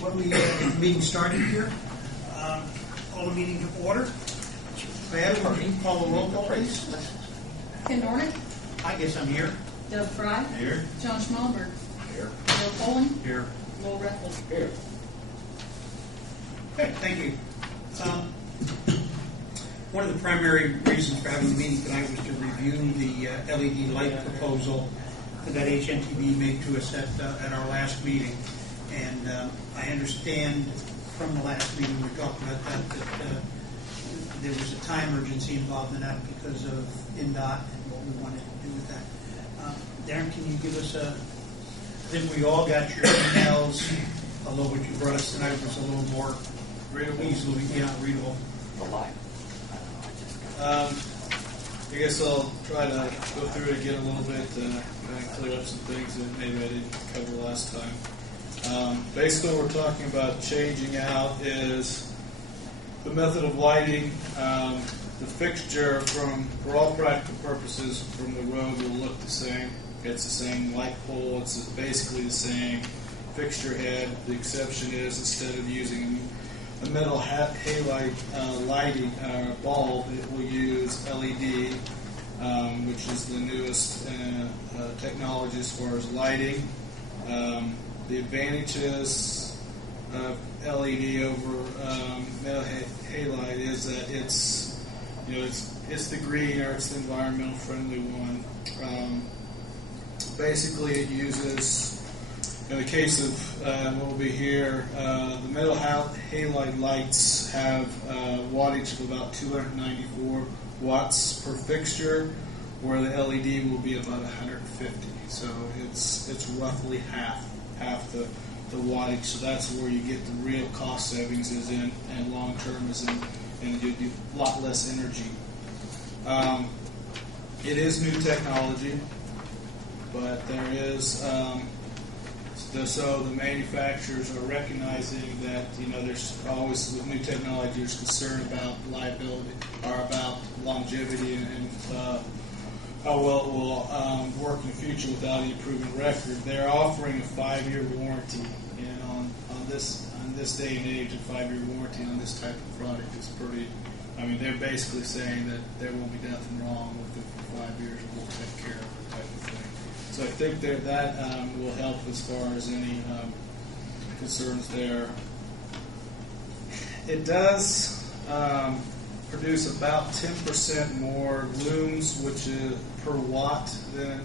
What we meeting started here. Call the meeting to order. Brad, would you call the roll call, please? Ken Dornick. I guess I'm here. Doug Fry. Here. John Schmalberg. Here. Bill Poling. Here. Will Rethel. Here. Okay, thank you. One of the primary reasons for having the meeting tonight was to review the LED light proposal that HNTB made to us at our last meeting. And I understand from the last meeting we talked about that there was a time urgency involved in that because of INDOT and what we wanted to do with that. Darren, can you give us I think we all got your emails, although what you brought us tonight was a little more easily readable. The light. I guess I'll try to go through it again a little bit, kind of clear up some things that maybe I didn't cover last time. Basically, what we're talking about changing out is the method of lighting. The fixture, for all practical purposes, from the road will look the same. It's the same light pole. It's basically the same fixture head. The exception is instead of using a metal halide lighting bulb, it will use LED, which is the newest technology as far as lighting. The advantages of LED over metal halide is that it's the green, or it's the environmental friendly one. Basically, it uses, in the case of what will be here, the metal halide lights have wattage of about 294 watts per fixture, where the LED will be about 150. So it's roughly half the wattage. So that's where you get the real cost savings is in, and long term is in, and you do a lot less energy. It is new technology, but there is. So the manufacturers are recognizing that there's always with new technology there's concern about liability or about longevity and how well it will work in the future without any proven record. They're offering a 5-year warranty, and on this day and age, a 5-year warranty on this type of product is pretty. I mean, they're basically saying that there won't be nothing wrong with it for 5 years, and we'll take care of it type of thing. So I think that will help as far as any concerns there. It does produce about 10% more looms, which is per watt than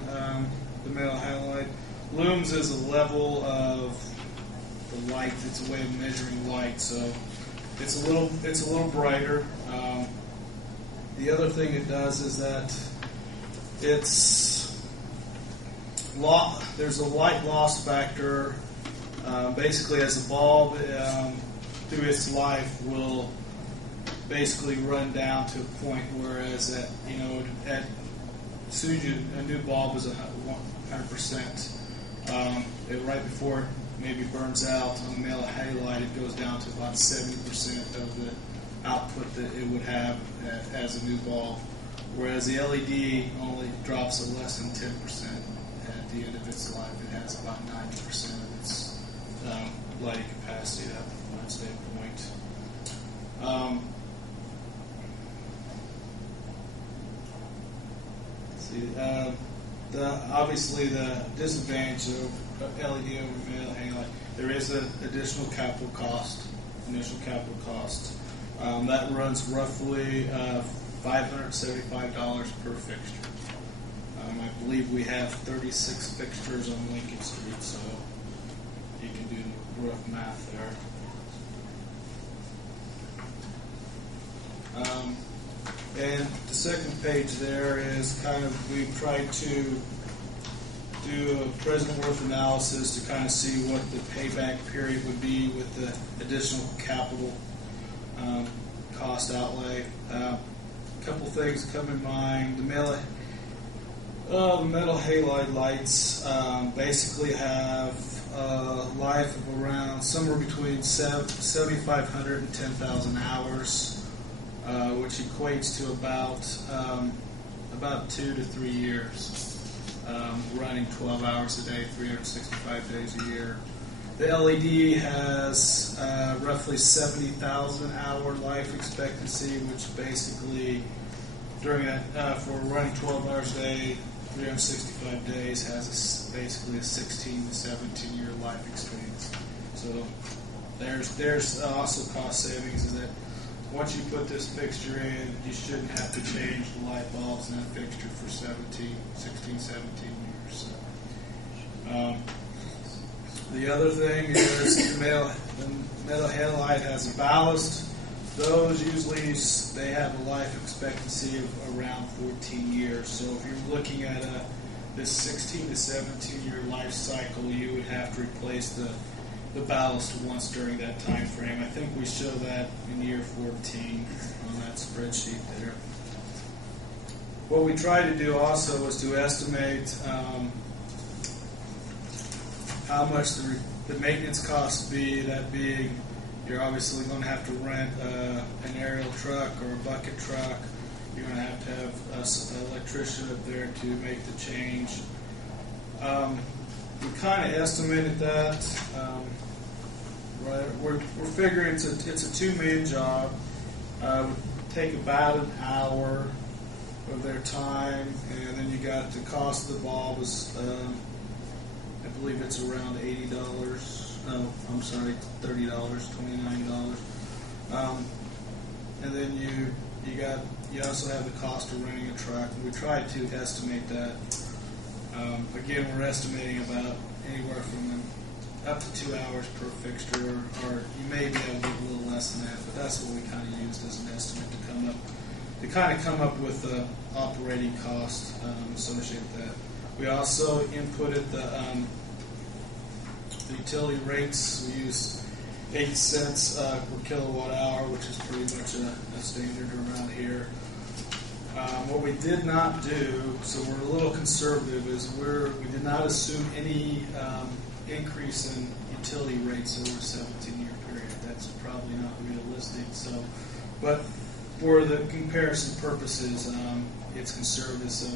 the metal halide. Looms is a level of the light. It's a way of measuring light, so it's a little brighter. The other thing it does is that there's a light loss factor. Basically, as a bulb through its life will basically run down to a point, whereas at as soon as a new bulb is 100%, right before it maybe burns out on the metal halide, it goes down to about 70% of the output that it would have as a new bulb, whereas the LED only drops to less than 10%. At the end of its life, it has about 90% of its lighting capacity from that standpoint. Obviously the disadvantage of LED over metal halide, there is an additional capital cost. That runs roughly $575 per fixture. I believe we have 36 fixtures on Lincoln Street, so you can do the rough math there. And the second page there is we've tried to do a present worth analysis to kind of see what the payback period would be with the additional capital cost outlay. A couple things come in mind. The metal halide lights basically have a life of around somewhere between 7,500 and 10,000 hours, which equates to about 2 to 3 years, running 12 hours a day, 365 days a year. The LED has roughly 70,000 hour life expectancy, which basically during that, for running 12 hours a day, 365 days, has basically a 16 to 17 year life expectancy. So there's also cost savings is that once you put this fixture in, you shouldn't have to change the light bulbs in that fixture for 16, 17 years. So, the other thing is the metal halide has a ballast. Those usually they have a life expectancy of around 14 years. So if you're looking at this 16 to 17 year life cycle, you would have to replace the ballast once during that time frame. I think we show that in year 14 on that spreadsheet there. What we try to do also is to estimate how much the maintenance costs be. That being, you're obviously going to have to rent an aerial truck or a bucket truck. You're going to have an electrician up there to make the change. We kind of estimated that. We're figuring it's a 2-man job. Would take about an hour of their time, and then you got the cost of the bulb is, I believe it's around $80. No, I'm sorry, $30, $29. And then you also have the cost of renting a truck. We tried to estimate that. Again, we're estimating about anywhere from up to 2 hours per fixture, or you may be able to get a little less than that, but that's what we kind of used as an estimate to come up with the operating cost associated with that. We also inputted the utility rates. We used 8 cents per kilowatt hour, which is pretty much a standard around here. What we did not do, so we're a little conservative, is we did not assume any increase in utility rates over a 17-year period. That's probably not realistic. So, but for the comparison purposes, it's conservative so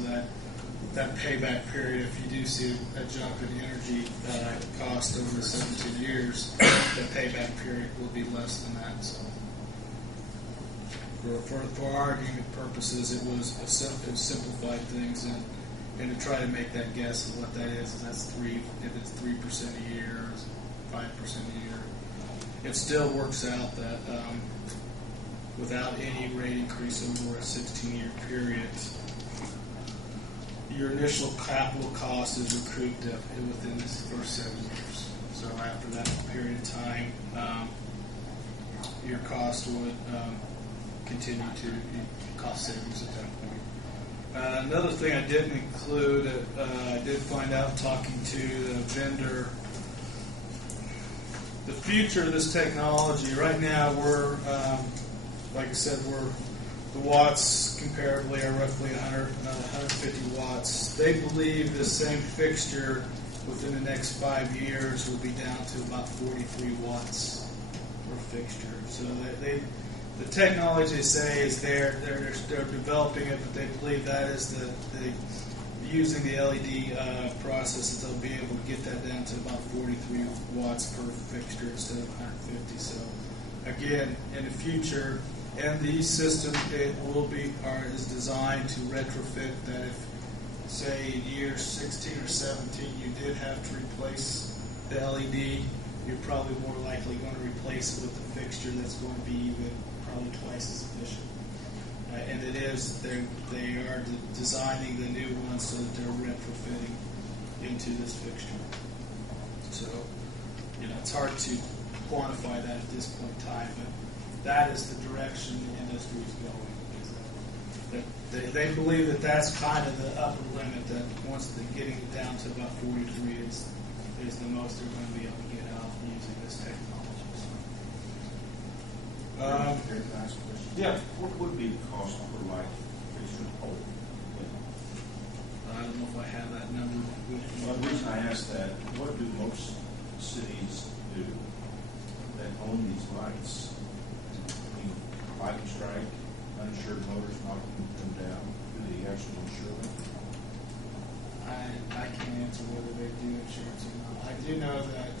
that payback period, if you do see a jump in energy cost over 17 years, the payback period will be less than that. So, for argument purposes, it simplified things and to try to make that guess of what that is. That's if it's 3% a year, or 5% a year. It still works out that without any rate increase over a 16-year period, your initial capital cost is recouped within the first 7 years. So after that period of time, your cost would continue to cost savings at that point. Another thing I didn't include, I did find out talking to the vendor, the future of this technology. Right now, we're, like I said, the watts comparably are roughly 150 watts. They believe the same fixture within the next 5 years will be down to about 43 watts per fixture. So the technology they say is they're developing it, but they believe that is using the LED process that they'll be able to get that down to about 43 watts per fixture instead of 150. So again, in the future, MD system is designed to retrofit that if, say, in years 16 or 17 you did have to replace the LED, you're probably more likely going to replace it with a fixture that's going to be even probably twice as efficient. And it is, they are designing the new ones so that they're retrofitting into this fixture. So, it's hard to quantify that at this point in time, but that is the direction the industry is going. They believe that that's kind of the upper limit, that once they're getting it down to about 43 is the most they're going to be able to get out using this technology. Yeah. What would be the cost per light fixture pole? I don't know if I have that number. Well, the reason I ask that, what do most cities do that own these lights? Lightning strike, uninsured motors knocking them down. Do they actually insure them? I can't answer whether they do insurance or not. I do know that